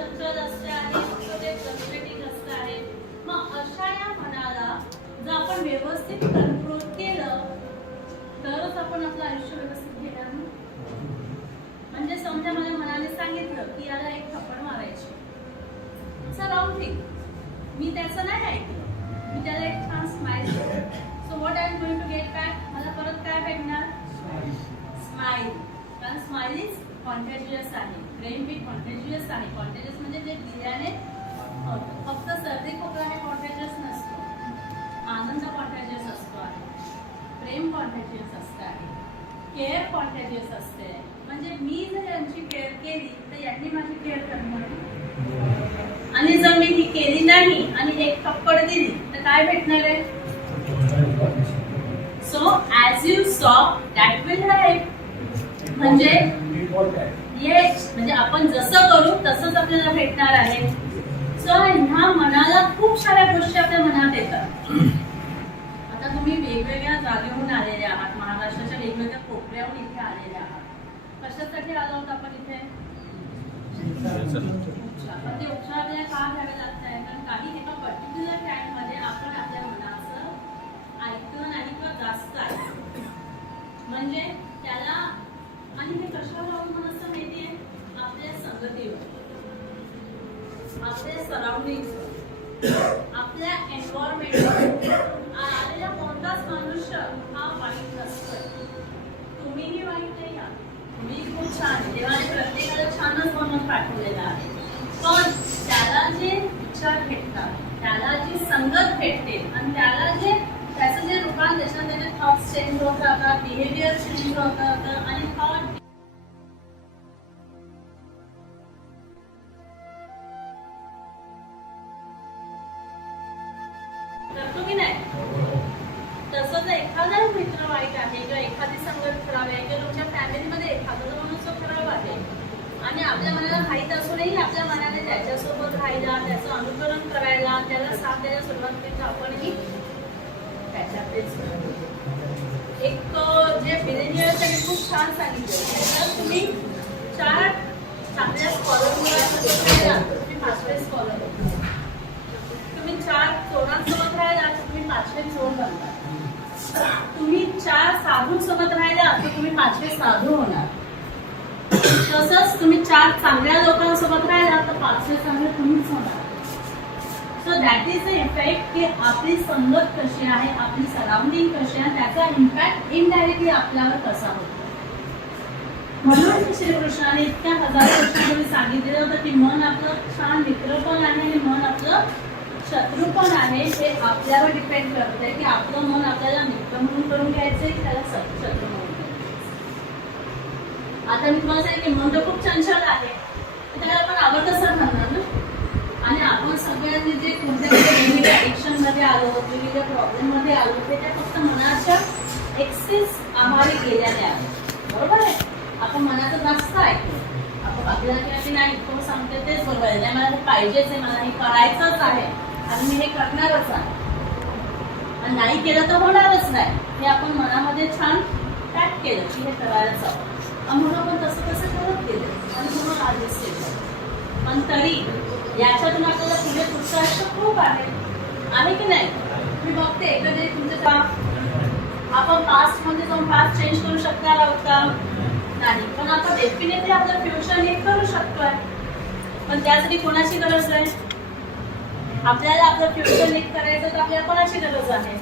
चंचल असते आहे, ते फ्रस्ट्रेटिंग असते आहे. मग अशा या मनाला जर आपण व्यवस्थित कंट्रोल केलं तरच आपण आपलं आयुष्य व्यवस्थित घेणार ना. म्हणजे समजा माझ्या मनाने सांगितलं की याला एक थप्पड मारायची, रॉंग थिंग, मी त्याचं नाही ऐकलं, मी त्याला एक छान स्माइल दिली. So what I am going to get back, मला परत काय भेटणार? स्माइल. कारण स्माइल इज कॉन्टेजियस आहे, प्रेम बी कॉन्टेजियस आहे. कॉन्टेजियस म्हणजे जे दिल्याने होतं. फक्त सर्दी खोकला हे कॉन्टेजियस नसतो, आनंद कॉन्टेजियस असतो आहे, प्रेम कॉन्टेजियस असतं आहे, केअर कॉन्टेजियस असते. म्हणजे मी जर यांची केअर केली तर यांनी माझी केअर करणार, आणि जर मी ही केली नाही आणि एक थप्पड दिली तर काय भेटणार आहे? सो ॲज यू सॉ दॅट विल हॅव. म्हणजे येस, म्हणजे आपण जसं करू तसंच आपल्याला भेटणार आहे. सो ह्या मनाला खूप साऱ्या गोष्टी आपल्या मनात येतात. आता तुम्ही वेगवेगळ्या जागेहून आलेले आहात, महाराष्ट्राच्या वेगवेगळ्या कोपऱ्याहून इथे आलेले आहात. कशासाठी आलो आहोत आपण इथे? पण ते उपचार आपल्याला का घ्यावे लागत आहे? कारण काही एका पर्टिक्युलर टाइममध्ये आपण आपल्या मनाचं ऐकलं नाही किंवा जास्त आहे, म्हणजे त्याला. आणि हे कशावर अवलंबून असतं माहिती आहे? आपल्या संगतीवर, आपल्या सराउंडिंगवर, आपल्या एन्व्हायरमेंटवर. आलेला कोणताच मनुष्य हा वाईट नसतोय. तुम्हीही वाईट नाही आहात, तुम्ही खूप छान, देवाने प्रत्येकाला छानच बनवून पाठवलेला आहे. पण त्याला जे विचार भेटतात, त्याला जी संगत भेटते आणि त्याला जे त्याचं जे रूपांतर, त्याचे थॉट्स चेंज होत राहतात, बिहेवियर चेंज होत राहतं आणि थॉट करतो की नाही. तसं जर एखादा मित्र वाईट आहे किंवा एखादी संगत खराब आहे किंवा तुमच्या फॅमिलीमध्ये एखादा मनुष्य खराब आहे आणि आपल्या मनाला माहीत असूनही आपल्या मनाने त्याच्यासोबत राहायला, त्याचं अनुकरण करायला, त्याला साथ द्यायला सुरुवात केली तर आपणही त्याच्यातच. एक जे बिलिनियर्स त्यांनी खूप छान सांगितलं, तर तुम्ही 4 चांगल्या स्कॉलरमुळे तुम्ही 5वे स्कॉलर होता. तुम्ही 4 चोरांसोबत राहिला तर तुम्ही 5वे चोर बनणार. तुम्ही 4 साधूंसोबत राहिला तर तुम्ही 5वे साधू होणार. तसंच तुम्ही 4 चांगल्या लोकांसोबत राहिला तर 5वे चांगले तुम्हीच होणार. So that is the effect की आपली संगत कशी आहे, आपली सराउंडिंग कशी आहे, त्याचा इम्पॅक्ट इनडायरेक्टली आपल्यावर कसा होतो. म्हणून श्रीकृष्णाने इतक्या हजार वर्षांपूर्वी सांगितलेलं होतं की मन आपलं छान मित्र पण आहे आणि मन आपलं शत्रू पण आहे. हे आपल्यावर डिपेंड करते की आपलं मन आपल्याला मित्र म्हणून करून घ्यायचंय की त्याला शत्रू म्हणून घ्यायचं. आता मी तुम्हाला सांगितलं की मन तर खूप चंचल आहे, त्याला आपण आवडतच राहणार ना. आणि आपण सगळ्यांनी जे कोणत्या विविध ऍडिक्शन मध्ये आलो, विविध प्रॉब्लेम मध्ये आलो, ते त्या फक्त मनाच्या एक्सेस आम्हाला गेल्याने आलो. बरोबर आहे? आपण मनाचं जास्त ऐकतो, आपण आपल्याला की नाही तो सांगते तेच बरोबर आहे, नाही मला हे पाहिजेच आहे, मला हे करायचंच आहे आणि मी हे करणारच आहे, आणि नाही केलं तर होणारच नाही, हे आपण मनामध्ये छान पॅक केलं की हे करायलाच हवं. म्हणून आपण तसं करत गेलं आणि म्हणून आधीच केलं. पण तरी याच्यातून आपल्याला पुढे पुढचं आयुष्य खूप आहे की नाही. मी बघते कधी तुमचं काम आपण पास्ट मध्ये जाऊन पास्ट चेंज करू शकणार आहोत का? नाही. पण आपण डेफिनेटली आपलं फ्युचर नीट करू शकतोय. पण त्यासाठी कोणाची गरज आहे? आपल्याला आपलं फ्युचर नीट करायचं तर आपल्याला कोणाची गरज आहे?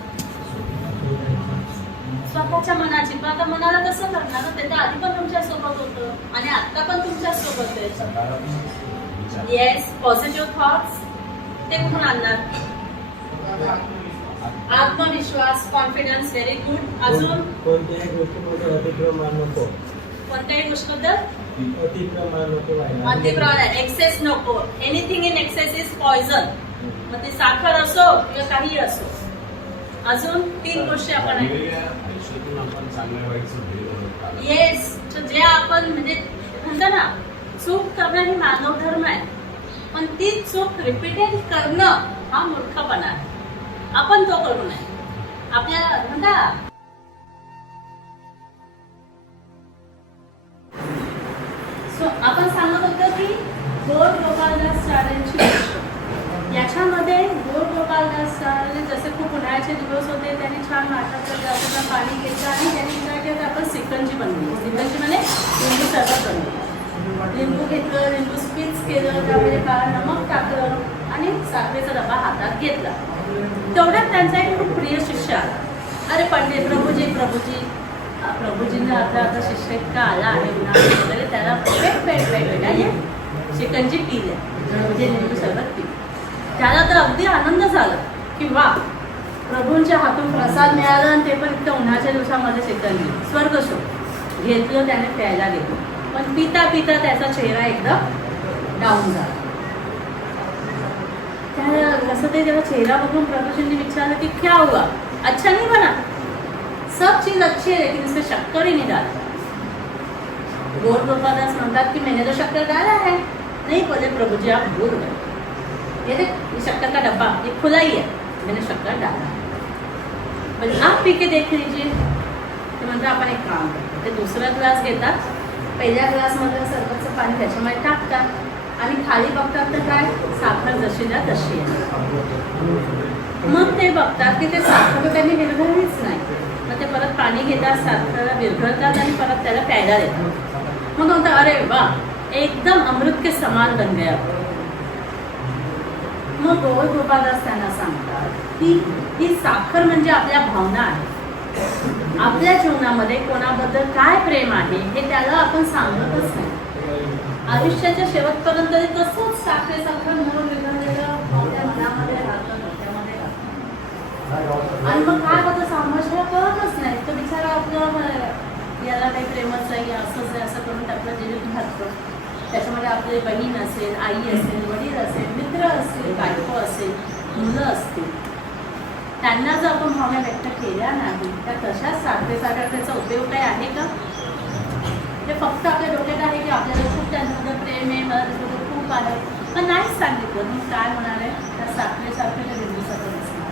स्वतःच्या मनाची. पण आता मनाला कसं करणार? ते तर आधी पण तुमच्या सोबत होतं आणि आता पण तुमच्या सोबत आहे. येस, पॉझिटिव्ह थॉट्स ते कुठून आणणार? आत्मविश्वास, कॉन्फिडन्स. Very good. अजून कोणत्याही गोष्टीमध्ये अतिक्रम नको. कोणत्याही गोष्टीबद्दल अतिप्रमाण, एक्सेस नको. Anything in excess is poison. मग ते साखर असो किंवा काही असो. अजून 3 गोष्टी आपण येस, जे आपण म्हणजे म्हणतो ना, चूक करणं ही मानव धर्म आहे, पण ती चूक रिपीटेड करणं हा मूर्खपणा आहे. आपण तो करू नये. आपल्याला म्हणता आपण सांगत होतो की गोड गोपालदास चाळेंची गोष्ट. याच्यामध्ये गोड गोपालदास चाळे जसे खूप उन्हाळ्याचे दिवस होते, त्यांनी छान माठाचं जास्त पाणी घेतलं आणि त्यांनी काय केलं, आपण सिकंजी बनवली. सिकंजी म्हणजे लिंबू सरबत बनवलं. लिंबू घेतलं, लिंबू स्पीच केलं, त्यामध्ये काळा नमक टाकलं आणि साखरेचा डबा हातात घेतला. तेवढ्यात त्यांचा एक खूप प्रिय शिष्य आला. अरे पंडित प्रभूजींना आता शिष्य इतका आला आहे उन्हाळ्यात वगैरे, त्याला पेट शिकंजी पिले, म्हणजे लिंबू सरबत पी. त्याला तर अगदी आनंद झाला की वा, प्रभूंच्या हातून प्रसाद मिळाला आणि ते पण इतक्या उन्हाच्या दिवसामध्ये शिकंजी. स्वर्ग शोध घेतलं त्याने, प्यायला घेतलं. पण पिता पिता त्याचा चेहरा एकदम डाऊन झाला. त्याला कसं ते त्याचा चेहरा बघून प्रभूजींनी विचारलं की क्या हुआ, अच्छा नहीं बना, सब चीज अच्छी है लेकिन इसमें शक्कर ही नहीं डाला. गोड गोपालदास म्हणतात की मैंने तो शक्कर डाला है. नहीं बोले प्रभु जी, आप भूल गए. ये देख, ये शक्कर का डब्बा ये खुला ही है, मैंने शक्कर डाला. बोले आप पी के देख लीजिए. ते म्हणतात आपण एक काम करतो, ते दुसरा ग्लास घेतात, पहिल्या ग्लासमधलं सरबतचं पाणी त्याच्यामध्ये टाकतात आणि खाली बघतात तर काय, साखर जशीला तशी आहे. मग ते बघतात की ते साखर त्यांनी विरघळलीच नाही. मग ते परत पाणी घेतात, साखर विरघळतात आणि परत त्याला प्यायला देतात. मग म्हणतात अरे वा, एकदम अमृत के समान बन गया. मग गोड गोपालदास त्यांना सांगतात की ही साखर म्हणजे आपल्या भावना आहे. आपल्या जीवनामध्ये कोणाबद्दल काय प्रेम आहे हे त्याला आपण सांगतच नाही. आयुष्याच्या शेवटपर्यंत तसंच साखरेसारखं म्हणून विरघळलेलं आपल्या मनामध्ये राहतं, डोक्यामध्ये राहतं. आणि मग काय होतं, सामोरं कळतच नाही. तो बिचारा आपलं याला काही प्रेमच नाही, असंच आहे असं करून आपलं जीवन घालतो. त्याच्यामध्ये आपली बहीण असेल, आई असेल, वडील असेल, मित्र असतील, बायको असेल, मुलं असतील, त्यांना जर आपण भावना व्यक्त केल्या नाही तर तशाच साखरेसारखा त्याचा उपयोग काही आहे का? ते फक्त आपल्या डोक्यात आहे की आपल्याला खूप त्यांच्याबद्दल प्रेम आहे, मला त्याच्याबद्दल खूप आहे, पण नाहीच सांगितलं. मग काय होणार आहे, त्या साखरेसारखं त्या लिंबूसारखं दिसणार.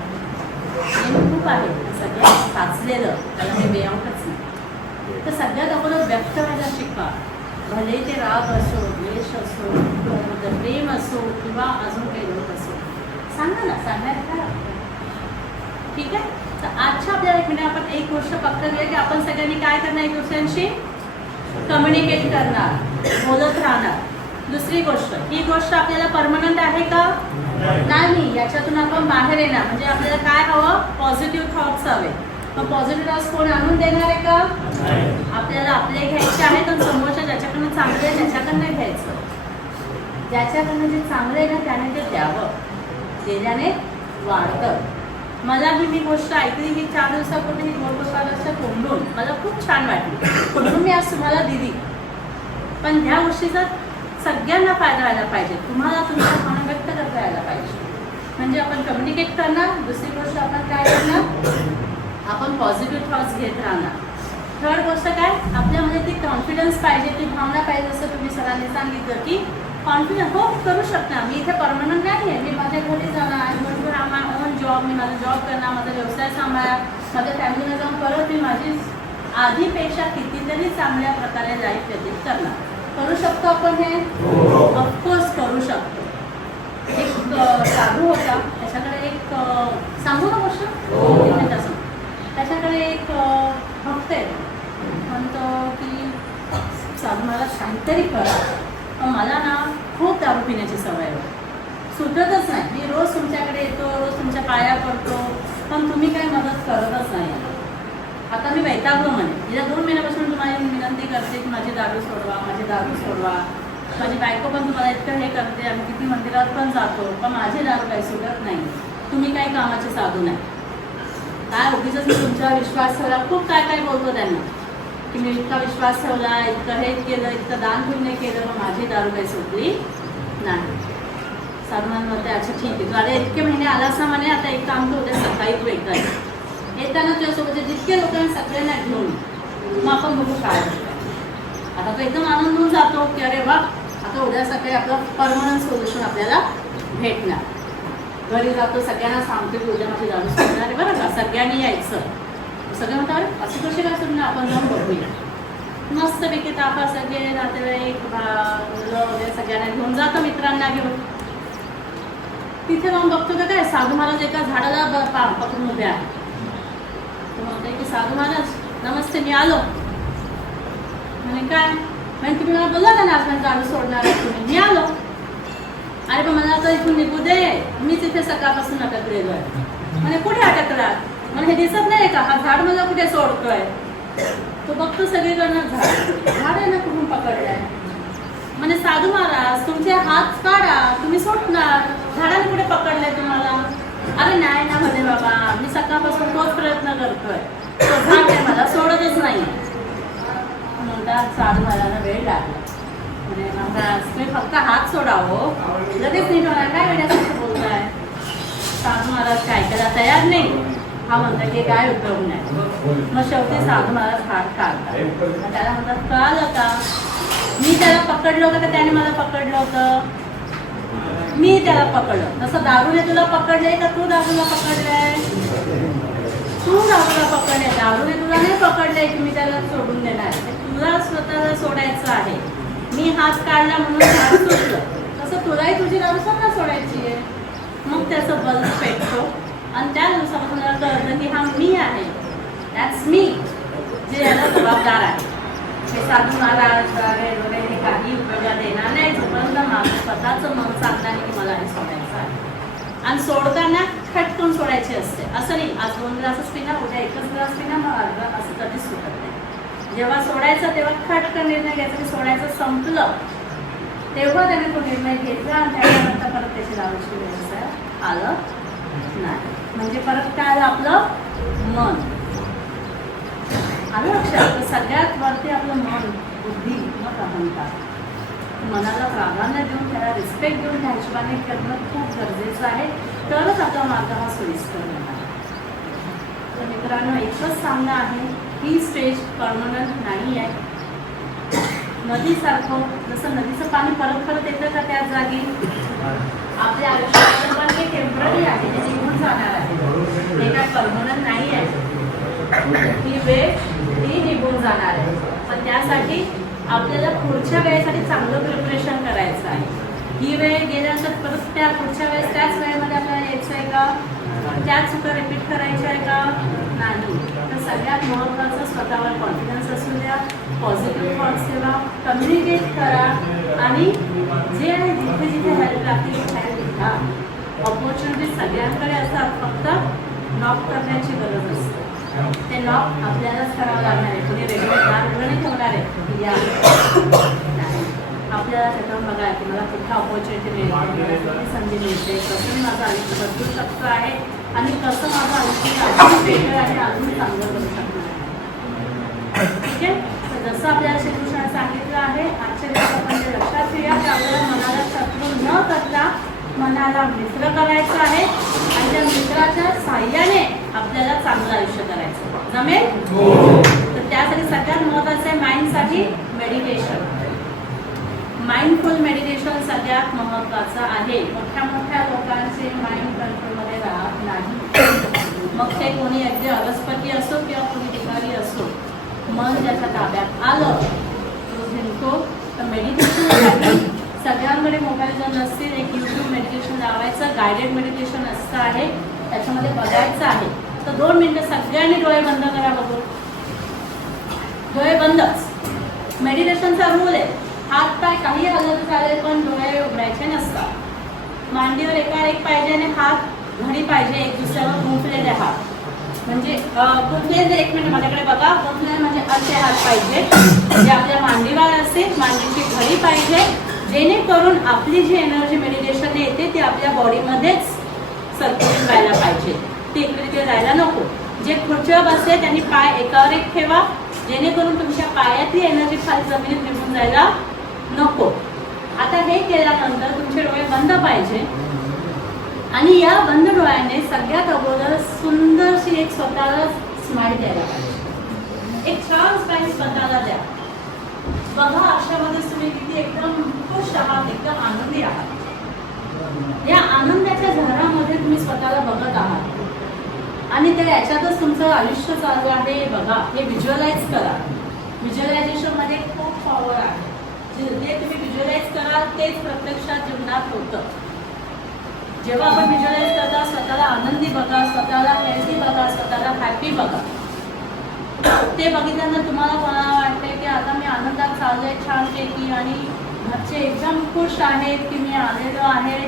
प्रेम खूप आहे सगळं साचलेलं, त्याला काही बेआउटच नाही. तर सगळ्यात आपण व्यक्त व्हायला शिका. भले ते राग असो, द्वेष असो, प्रेम असो किंवा अजून काही लोक असो, सांगा ना, सांगण्यात काय. ठीक आहे. तर आजच्या आपल्या आपण एक गोष्ट पक्क करूया की आपण सगळ्यांनी काय करणार, एक दुसऱ्यांशी कम्युनिकेट करणार, बोलत राहणार. दुसरी गोष्ट, ही गोष्ट आपल्याला परमनंट आहे का? नाही. याच्यातून आपण बाहेर येणार. म्हणजे आपल्याला काय हवं, पॉझिटिव्ह थॉट्स हवे. मग पॉझिटिव्ह थॉट्स कोण आणून देणार आहे का? आपल्याला आपले घ्यायचे आहेत आणि समोरच्या ज्याच्याकडनं चांगले आहे त्याच्याकडनं घ्यायचं. ज्याच्याकडनं जे चांगलं आहे ना त्याने ते द्यावं. दिल्याने वाढतं. मला ही गोष्ट ऐकली की 4 दिवसापूर्वी ही गोड गोपालदासच्या तोंडून मला खूप छान वाटली, म्हणून मी आज तुम्हाला दिली. पण ह्या गोष्टीचा सगळ्यांना फायदा व्हायला पाहिजे. तुम्हाला तुमच्या भावना व्यक्त करता यायला पाहिजे. म्हणजे आपण कम्युनिकेट करणार. दुसरी गोष्ट आपण काय करणार, आपण पॉझिटिव्ह थॉट्स घेत राहणार. थर्ड गोष्ट काय, आपल्यामध्ये ती कॉन्फिडन्स पाहिजे, ती भावना पाहिजे. जसं तुम्ही सरांनी सांगितलं की कॉन्फिडन्स हो करू शकता. मी इथे परमनंट नाही आहे, मी माझ्या घरी जाणार, जॉब, मी माझा जॉब करणार, माझा व्यवसाय सांभाळा, माझ्या फॅमिलीला जाऊन परत मी माझी आधीपेक्षा कितीतरी चांगल्या प्रकारे लाईफ व्यतीत करणार. करू शकतो आपण हे? ऑफकोर्स करू शकतो. एक साधू होता, त्याच्याकडे एक सांगू ना गोष्ट, त्याच्याकडे एक भक्त आहे. म्हणतो की साधू मला काहीतरी करा, पण मला ना खूप दारू पिण्याची सवय आहे, सुटतच नाही. मी रोज तुमच्याकडे येतो, रोज तुमच्या पाया पडतो, पण तुम्ही काही मदत करतच नाही. आता मी वैतागलो म्हणे. गेल्या 2 महिन्यापासून तुम्हाला विनंती करते की माझी दारू सोडवा, माझी दारू सोडवा. माझी बायको पण तुम्हाला इतकं हे करते, आम्ही किती मंदिरात पण जातो, पण माझी दारू काही सुटत नाही. तुम्ही काही कामाचे साधू नाही. काय उगीच मी तुमच्यावर विश्वास ठेवला. खूप काय काय बोलतो त्यांना की मी इतका विश्वास ठेवला, इतकं हे केलं, इतकं दान पुण्य केलं, पण माझी दारू काही सुटली नाही. साधूंमध्ये अच्छा ठीक आहे, तू आता इतके महिने आलास ना म्हणे, आता एक काम कर, उद्या सकाळी तू एकदा येताना तुझ्यासोबत जितके लोकांना सगळ्यांना घेऊन मग आपण बघू काय. आता तो एकदम आनंद होऊन जातो की अरे वा, आता उद्या सकाळी आपलं परमनंट सोल्युशन आपल्याला भेटणार. घरी जातो, सगळ्यांना सांगतो की उद्या माझी दारू सुटणार आहे बरं का, सगळ्यांनी यायचं. सगळं म्हणतात अरे असं कशी काय सुटणार, आपण जाऊन बघूया. मस्तपैकी तापा सगळे नातेवाईक मुलं वगैरे सगळ्यांना घेऊन जातो, मित्रांना घेऊन. तिथे जाऊन बघतो तर काय साधू महाराज एका झाडाला पकडून उभे आहे. तो म्हणतोय की साधू महाराज नमस्ते, मी आलो. म्हणे काय? म्हणजे तुम्ही मला बोलला ना आपण झाडू सोडणार आहे तुम्ही, मी आलो. अरे पण मला आता इथून निघू दे, मीच इथे सकाळपासून अटकलेलो आहे. म्हणे कुठे अटकला? मला हे दिसत नाही का, हा झाड मला कुठे सोडतोय? तो बघतो सगळीकडनं झाड आहे ना, कुठून पकडलाय. म्हणजे साधू महाराज तुमचे हात काढा, तुम्ही सोडणार, झाडाने कुठे पकडलंय तुम्हाला? अरे नाही ना म्हणे बाबा, मी सकाळपासून तोच प्रयत्न करतोय, तो झाड आहे मला सोडतच नाही. म्हणतात साधू महाराजांना वेळ लागला. म्हणे महाराज तुम्ही फक्त हात सोडावो, लगेच नाही होणार, काय वेळासाठी बोलताय? साधू महाराज काय ऐकायला तयार नाही. हा म्हणतात की काय उपयोग नाही. मग शेवटी साधू महाराज हात काढतात. त्याला म्हणतात कळालं का, मी त्याला पकडलं होतं का त्याने मला पकडलं होतं? मी त्याला पकडलं. तसं दारूने तुला पकडलंय का तू दारूला पकडलंय? तू दारूला पकडले, दारूने तुला नाही पकडलंय की मी त्याला सोडून देणार. तुला स्वतःला सोडायचं आहे. मी हात काढला म्हणून झाड सोडलं, तसं तुलाही तुझी दारू स्वतः सोडायची आहे. मग त्याचं बल पेटतो आणि त्या दिवसापासून त्याला कळतं की हा मी आहे, दॅट्स मी, जे याला जबाबदार आहे. हे साधू महाराज वगैरे हे काही उपयोगात येणार नाही जोपर्यंत माझं स्वतःचं मन सांगणार की मला हे सोडायचं आहे. आणि सोडताना खटकून सोडायचे असते. असं नाही आज 2 ग्लासच पिना, उद्या 1च ग्लास पिना, मग अर्धा, असं कधीच सुटत नाही. जेव्हा सोडायचं तेव्हा खटकन निर्णय घ्यायचा की सोडायचं संपलं, तेव्हा त्याने तो निर्णय घेतला आणि त्याच्यानंतर परत त्याची लावायची व्यवस्था आलं नाही. म्हणजे परत काय आलं आपलं मन आलं लक्षात. तर सगळ्यात वरती आपलं मन, बुद्धी, मग अहंकार. मनाला प्राधान्य देऊन त्याला रिस्पेक्ट देऊन त्या हिशोबाने करणं खूप गरजेचं आहे, तरच आपला मार्ग हा सोयीस्कर होणार. तर मित्रांनो एकच सांगणं आहे, ही स्टेज परमनंट नाही आहे. नदीसारखं, जसं नदीचं पाणी परत परत येतं का त्या जागी, आपल्या आयुष्यात पण हे टेम्पररी आहे, ते निघून जाणार आहे, हे काय परमनंट नाही आहे. ही वेळ ही निघून जाणार आहे. पण त्यासाठी आपल्याला पुढच्या वेळेसाठी चांगलं प्रिपरेशन करायचं आहे. ही वेळ गेल्यानंतर परत त्या पुढच्या वेळेस त्याच वेळेमध्ये आपल्याला यायचं आहे का, त्याच चुका रिपीट करायच्या आहे का? नाही. तर सगळ्यात महत्त्वाचं स्वतःवर कॉन्फिडन्स असू द्या, पॉझिटिव्ह थॉट्स ठेवा, कम्युनिकेट करा आणि जे आहे जिथे जिथे हेल्प लागते तिथे हेल्प घ्या. ऑपॉर्च्युनिटी सगळ्यांकडे असतात, फक्त नॉक करण्याची गरज असते. ते नॉक आपल्यालाच करावं लागणार आहे. कोणी रेग्युलर दार नाही ठेवणार आहे की या नाही. आपल्याला त्याच्यावर बघा की मला कुठं ऑपॉर्च्युनिटी मिळते, कुठे संधी मिळते, कसं माझं आयुष्य बदलू शकतं आहे आणि कसं माझं आयुष्य अजून वेगळं आणि अजून चांगलं करू शकणार आहे. ठीक आहे. तर जसं आपल्याला श्रीकृष्णाने सांगितलं आहे, आजच्या दिवसात आपण जे लक्षात ठेवूया की आपल्याला मनाला शत्रू न करता मनाला मित्र करायचं आहे आणि त्या मित्राच्या साह्याने आपल्याला चांगलं आयुष्य करायचं. जमेल? तर त्यासाठी सगळ्यात महत्त्वाचं आहे माइंडसाठी मेडिटेशन. माइंडफुल मेडिटेशन सगळ्यात महत्त्वाचं आहे. मोठ्या मोठ्या लोकांचे माइंड कंट्रोलमध्ये राहत नाही. मग ते कोणी अगदी अरसपती असो किंवा कोणी भिकारी असो, मन ज्याच्या ताब्यात आलं तो जिंकतो. तर मेडिटेशनसाठी सगळ्यांकडे मोबाईल जर नसतील, एक यूट्यूब मेडिटेशन लावायचं, गायडेड मेडिटेशन असतं आहे, त्याच्यामध्ये बघायचं आहे. तर 2 मिनिटं सगळ्यांनी डोळे बंद करा. बघू, डोळे बंदच. मेडिटेशनचा रूल आहे, हात पाय काही हलत चालेल पण डोळे उघडायचे नसतात. मांडीवर एकाएक पाहिजे आणि हात घडी पाहिजे, एक दुसऱ्यावर गुंफलेले हात. म्हणजे गुंफलेले, 1 मिनिट माझ्याकडे बघा, गुंफलेले म्हणजे असे हात पाहिजे जे आपल्या मांडीवर असते, मांडीची घडी पाहिजे, जेणेकरून आपली जी एनर्जी मेडिटेशन येते ती आपल्या बॉडीमध्येच सर्क्युलेट व्हायला पाहिजे, ती इकडे तिकडे जायला नको. जे खुर्चीवर बसले त्यांनी पाय एकावर एक ठेवा, जेणेकरून तुमच्या पायातली एनर्जी खाली जमिनीत निघून जायला नको. आता हे केल्यानंतर तुमचे डोळे बंद पाहिजे आणि या बंद डोळ्याने सगळ्यात अगोदर सुंदरशी एक स्वतःला स्माइल द्यायला पाहिजे. एक छान स्माइल स्वतःला द्या. बघा आयुष्यामध्ये तुम्ही किती एकदम खुश आहात, एकदम आनंदी आहात. या आनंदाच्या झरामध्ये तुम्ही स्वतःला बघत आहात आणि त्या याच्यातच तुमचं आयुष्य चालू आहे. बघा, हे व्हिज्युअलाइज करा. व्हिज्युअलायझेशनमध्ये खूप पॉवर आहे. जे तुम्ही व्हिज्युअलाइज कराल तेच प्रत्यक्षात जीवनात होतं. जेव्हा आपण व्हिज्युअलाइज करता स्वतःला आनंदी बघा, स्वतःला हेल्दी बघा, स्वतःला हॅपी बघा. ते बघितल्यानंतर तुम्हाला कोणाला वाटते की आता मी आनंदात चाललोय छानपैकी आणि घरचे एकदम खुश आहेत की मी आलेलो आहे,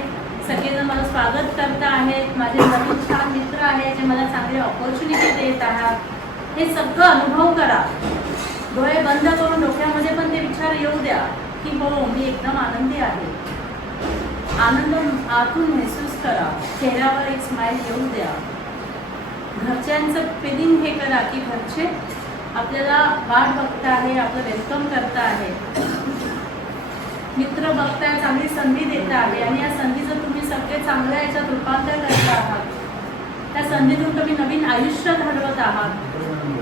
सगळेजण मला स्वागत करत आहेत, माझे नवीन छान मित्र आहेत जे मला चांगली ऑपॉर्च्युनिटी देत आहात. हे सगळं अनुभव करा. डोळे बंद करून डोक्यामध्ये पण ते विचार येऊ द्या की हो मी एकदम आनंदी आहे. आनंद आतून महसूस करा. चेहऱ्यावर एक स्माइल येऊ द्या. घरच्यांचं फिलिंग हे करा की घरचे आपल्याला वाट बघत आहे, आपलं वेलकम करत आहे, मित्र बघताय, चांगली संधी देत आहे आणि या संधीचं तुम्ही सगळे चांगल्या याच्यात रूपांतर करत आहात. त्या संधीतून तुम्ही नवीन आयुष्य घडवत आहात.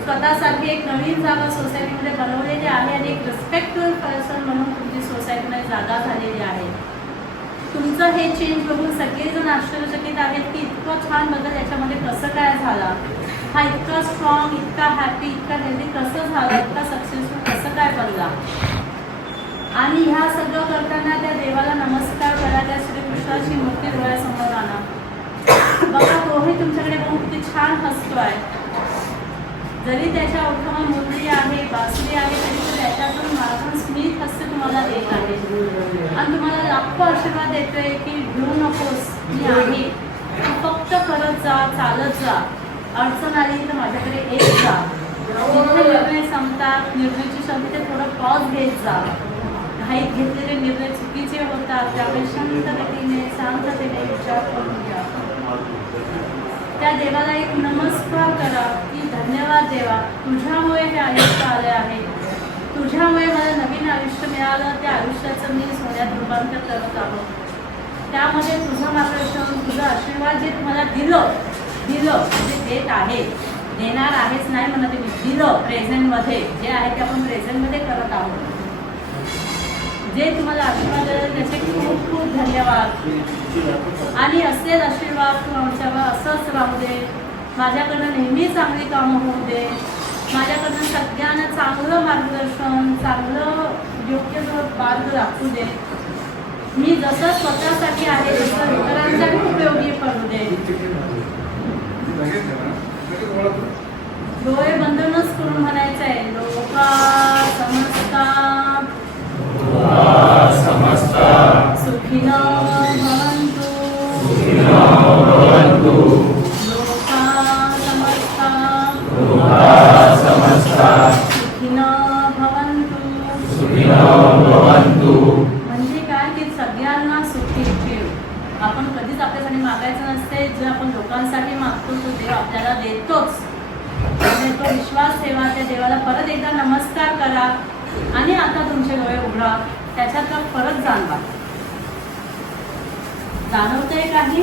स्वतःसाठी एक नवीन जागा सोसायटीमध्ये बनवलेली आहे आणि एक रिस्पेक्टफुल पर्सन म्हणून तुमची सोसायटीमध्ये जागा झालेली आहे. तुमचं हे चेंज बघून सगळेजण आश्चर्यचकित आहेत की इतकं छान बदल याच्यामध्ये कसं काय झाला, हा इतका स्ट्रॉंग, इतका हॅपी, इतका हेल्दी कसं झाला, इतका सक्सेसफुल कसं काय बनला. आणि ह्या सगळं करताना त्या देवाला नमस्कार करा. त्या श्रीकृष्णाची मूर्ती डोळ्यासमोर आणा. बघा तोही तुमच्याकडे बघून किती छान हसतोय. जरी त्याच्या ओठावर मुरली आहे, बासरी आहे, तरी तो त्याच्यातून मागून स्मित हास्य तुम्हाला देत आहे आणि तुम्हाला लाखो आशीर्वाद देतोय की भिऊ नकोस, मी आहे, तू फक्त करत जा, चालत जा, अडचण आली तर माझ्याकडे येत जा. जिथे निर्णय संपतात, निर्णयाची क्षमते थोडं पॉज घेत जा. घाईत घेतलेले निर्णय चुकीचे होतात, त्यामुळे शांततेने शांततेने विचार करून घ्या. त्या देवाला एक नमस्कार करा की धन्यवाद देवा, तुझ्यामुळे हे आयुष्य आले आहे, तुझ्यामुळे मला नवीन आयुष्य मिळालं. त्या आयुष्याचं मी सोन्यात रूपांतर करत आहोत. त्यामध्ये तुझं मार्गदर्शन, तुझं आशीर्वाद जे तुम्हाला दिलं म्हणजे देत आहे, देणार आहेच नाही म्हणत मी, दिलं प्रेझेंटमध्ये जे आहे ते आपण प्रेझेंटमध्ये करत आहोत. जे तुम्हाला आशीर्वाद दिले त्याचे खूप खूप धन्यवाद आणि असेच आशीर्वाद तू आमच्यावर असंच राहू दे. माझ्याकडनं नेहमी चांगली कामं होऊ दे. माझ्याकडनं सगळ्यांना चांगलं मार्गदर्शन, चांगलं योग्य मार्ग दाखवू दे. मी जसं स्वतःसाठी आहे तसं इतरांसाठी उपयोगी पडू दे. डोळे बंधनच करून म्हणायचं आहे लोका समस्ता सुखिनो भवन्तु लोका समस्ता सुखिनो भवन्तु. म्हणजे काय की सगळ्यांना सुखी ठेव. आपण कधीच आपल्यासाठी मागायचं नसते. जे आपण लोकांसाठी मागतो तो देव आपल्याला देतोच. तो विश्वास ठेवा. त्या देवाला परत एकदा नमस्कार करा आणि आता तुमचे डोळे उघडा. त्याच्यातला फरक जाणवा. जाणवतंय काही?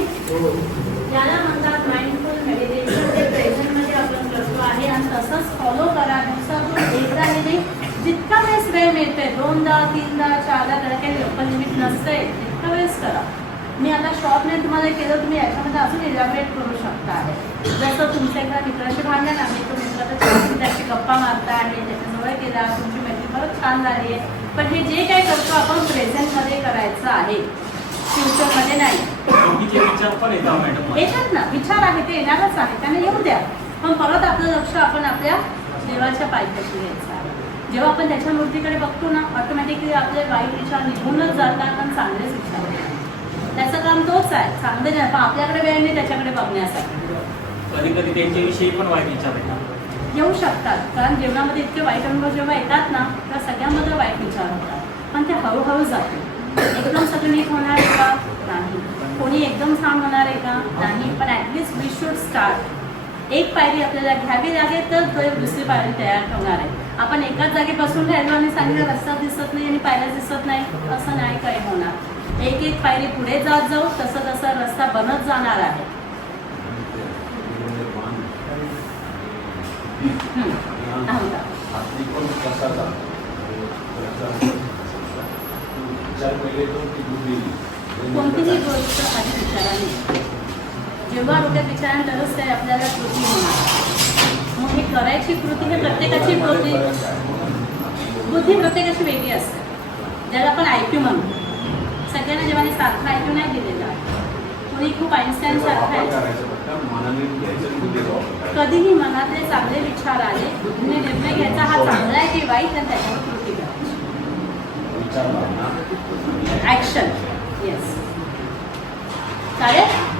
त्याला म्हणतात माइंडफुल मेडिटेशन. ते प्रेझेंटमध्ये आपण करतो आहे आणि तसंच फॉलो करा. दिवसातून एकदा नाही, जितका वेळेस वेळ मिळतोय, 2दा 3दा 4दा त्याला काही लोकल लिमिट नसतंय, तितका वेळेस करा. मी आता शॉर्टने तुम्हाला केलं, तुम्ही याच्यामध्ये अजून इलॅबोरेट करू शकता आहे. जसं तुमच्या एका मित्राशी भांडण आहे, तो मित्र तर छान त्याची गप्पा मारता आहे, त्याच्याजवळ केला, तुमची मैत्री खरंच छान झाली आहे. पण हे जे काही करतो आपण प्रेझेंटमध्ये करायचं आहे, फ्युचरमध्ये नाही. येतात ना विचार आहे, ते येणारच आहे, त्यांना येऊ द्या. पण परत आपलं लक्ष आपण आपल्या देवाच्या पायथ्याशी घ्यायचं आहे. जेव्हा आपण त्याच्या मूर्तीकडे बघतो ना, ऑटोमॅटिकली आपले वाईट विचार निघूनच जातात आणि चांगलेच विचार होतात. त्याचं काम तोच आहे, चांगलं नाही पण आपल्याकडे वेळ नाही त्याच्याकडे बघण्यासाठी. कधी कधी त्यांच्याविषयी पण वाईट विचार येऊ शकतात, कारण जीवनामध्ये इतके वाईट अनुभव जेव्हा येतात ना, तेव्हा सगळ्यांमध्ये वाईट विचार होतात. पण ते हळूहळू जाते. एकदम सगळं नीट होणार आहे का? नाही. कोणी एकदम छान होणार आहे का? नाही. पण ॲटलिस्ट वी शुड स्टार्ट. एक पायरी आपल्याला घ्यावी लागेल तर दुसरी पायरी तयार होणार आहे. आपण एकाच जागी बसून राहिलो आणि सांगितलं रस्ता दिसत नाही आणि पायऱ्या दिसत नाही, असं नाही काही होणार. एक एक पायरी पुढे जात जाऊ, तसं तसं रस्ता बनत जाणार आहे. कोणतीही गोष्ट आधी विचाराने, जेव्हा डोक्यात विचाराने तरच ते आपल्याला कृती होणार. मग हे करायची कृती हे प्रत्येकाची कृती बुद्धी प्रत्येकाची वेगळी असते, ज्याला आपण IQ म्हणतो. सगळ्यांना जेव्हा सारखं IQ नाही दिलेला, कोणी खूप आईन्स्टाईन सारखं आहे. कधीही मनातले चांगले विचार आले, बुद्धीने निर्णय घ्यायचा हा चांगला आहे की वाईट, आणि त्याच्यावर कृती करायची. ऍक्शन. येस, चालेल.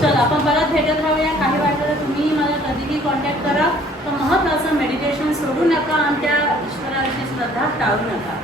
चल आपण परत भेटत राहूया. काही वाटलं तर तुम्ही मला कधीही कॉन्टॅक्ट करा. तर महत्त्वाचं मेडिटेशन सोडू नका आणि त्या ईश्वराची श्रद्धा टाळू नका.